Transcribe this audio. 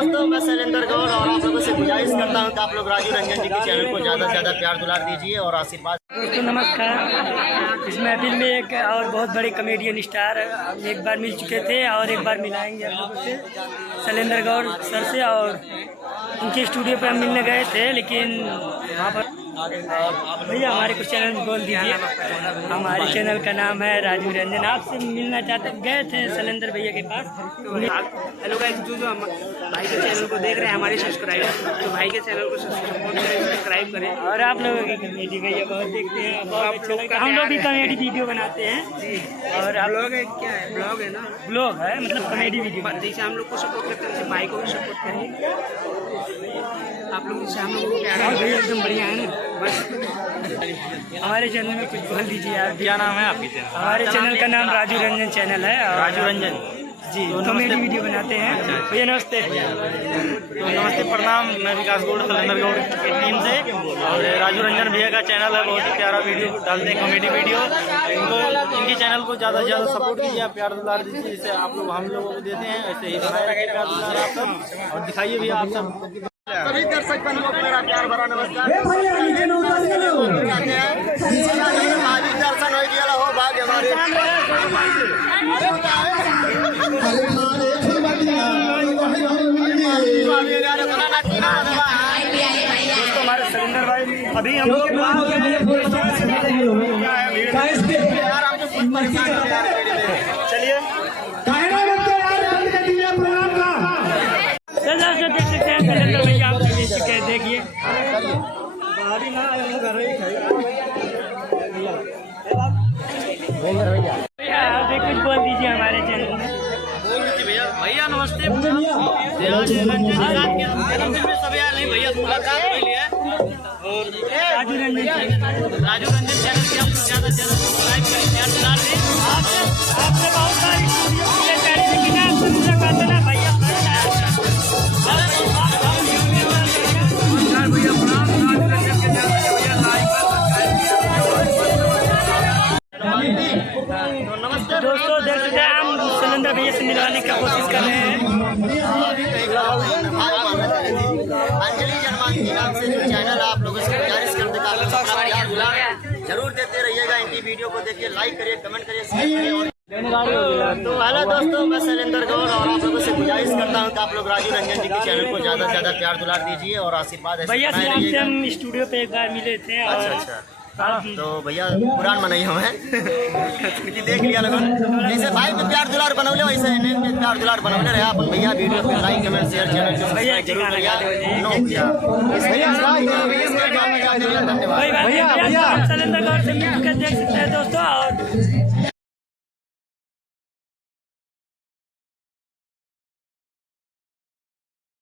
दोस्तों, मैं शैलेंद्र गौड़ और आप लोगों से गुजारिश करता हूं कि आप लोग राजू रंजन जी के चैनल को ज़्यादा से ज़्यादा प्यार दुलार दीजिए और आशीर्वाद। दोस्तों नमस्कार। इस महफिल में एक और बहुत बड़े कॉमेडियन स्टार एक बार मिल चुके थे और एक बार मिलाएंगे आप लोगों से, शैलेंद्र गौड़ सर से। और उनके स्टूडियो पर हम मिलने गए थे, लेकिन वहाँ पर भैया हमारे कुछ चैनल बोल दीजिए। हमारे चैनल का नाम है राजू रंजन। आपसे मिलना चाहते गए थे शैलेंद्र भैया के पास। हेलो गाइस, जो हम भाई के चैनल को देख रहे हैं हमारे सब्सक्राइबर, तो भाई के चैनल को सब्सक्राइब करें। और आप लोगों की कॉमेडी भैया बहुत देखते हैं, बहुत अच्छा लगता है। हम लोग भी कॉमेडी वीडियो बनाते हैं। और आप ब्लॉग है, क्या है ब्लॉग है ना, ब्लॉग है मतलब कॉमेडी वीडियो। जैसे हम लोग को सपोर्ट करते हैं वैसे भाई को भी सपोर्ट करें। आप लोग जैसे हम लोग को प्यार और भैया एकदम बढ़िया है ना। बस हमारे चैनल में कुछ बोल दीजिए आप। क्या नाम है आपके चैनल? हमारे चैनल का नाम राजू रंजन चैनल है। और राजू रंजन जी कॉमेडी वीडियो बनाते हैं। भैया नमस्ते। तो नमस्ते, प्रणाम। मैं विकास गौड़ शैलेंद्र गौड़ की टीम से, और राजू रंजन भैया का चैनल है, बहुत ही प्यारा वीडियो डालते हैं, कॉमेडी वीडियो। इनके चैनल को ज़्यादा से ज़्यादा सपोर्ट कीजिए, प्यार दुलार दीजिए, जैसे आप लोग हम लोगों को देते हैं ऐसे ही बनाए रखिए प्यार दुलार आप सब, और दिखाइए भी आप सब। सभी दर्शक बंधुओं को मेरा प्यार भरा नमस्कार। दर्शन हो गया हो भाग्य हमारे। दोस्तों हमारे शैलेंद्र भाई अभी हम चलिए देख सकते हैं शैलेंद्र भैया आप मिल चुके हैं। देखिए भैया आप कुछ बोल दीजिए हमारे चैनल में। बोल दीजिए भैया। भैया नमस्ते। राजू रंजन सब यार नहीं भैया मुलाकात के लिए, और राजू रंजन राजू रंजन चैनल की हम ज़्यादा से ज़्यादा सब्सक्राइब करें, प्यार दुलार दें। आपसे बहुत सारी स्टूडियो मिले जाने, लेकिन आपसे मुलाकात ना भैया। दोस्तों देख सकते हैं हम शैलेंद्र भैया से मिलवाने की कोशिश कर रहे हैं। अंजलि जन्मांगी नाम से जो चैनल आप लोगों से गुजारिश करते हैं जरूर देते रहिएगा। इनकी वीडियो को देखिए, लाइक करिए, कमेंट करिए, शेयर करिए। तो हेलो दोस्तों, मैं शैलेंद्र गौड़ और आप लोगों से गुजारिश करता हूं कि आप लोग राजू रंजन जी के चैनल को ज़्यादा से ज़्यादा प्यार दुलार दीजिए और आशीर्वाद भैया से आपसे हम स्टूडियो पे एक बार मिले थे। अच्छा। तो भैया पुरान मनाई हम हैं क्योंकि देख लिया लगन जैसे भाई में प्यार दुलार बनौले वैसे इन्हें प्यार दुलार बनौले रहे अपन। भैया वीडियो को लाइक कमेंट शेयर चैनल को सब्सक्राइब जरूर करिए। धन्यवाद। भैया शैलेंद्र गौड़ से मिलकर देख सकते हैं दोस्तों। और